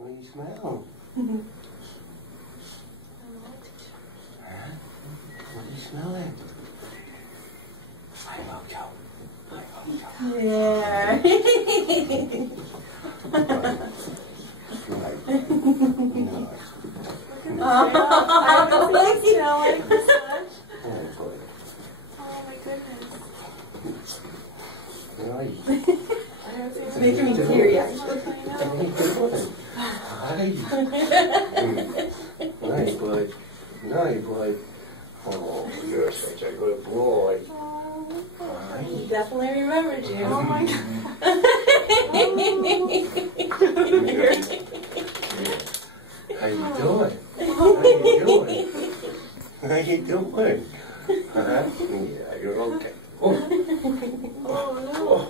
What do you smell? Huh? What do you smell it? I love you. I love you. Yeah. Right. Oh, my goodness. Right. It's making me teary, actually. Nice boy. Nice boy. Oh, you're such a good boy. He definitely remembered you. Oh my God. How you doing? How you doing? How you doing? Huh? Yeah, you're okay. Oh. Oh no.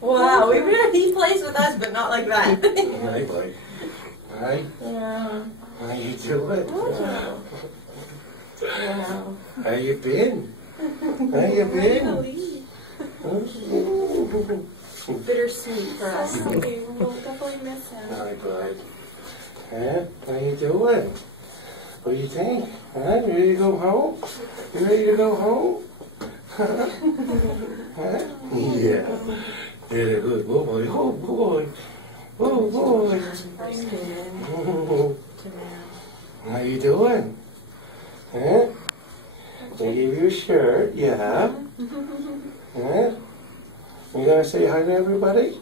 Wow, he plays with us, but not like that. Hi, boy. Hi. Yeah. How you doing? Wow. How you been? How you been? Bittersweet for us. Okay, we'll definitely miss him. Hi, bud. Huh? How you doing? What do you think? Huh? You ready to go home? You ready to go home? Huh? Yeah. Yeah, good boy. Oh, boy. Oh, boy. How you doing? Huh? They give you a shirt, yeah. Huh? You gonna say hi to everybody?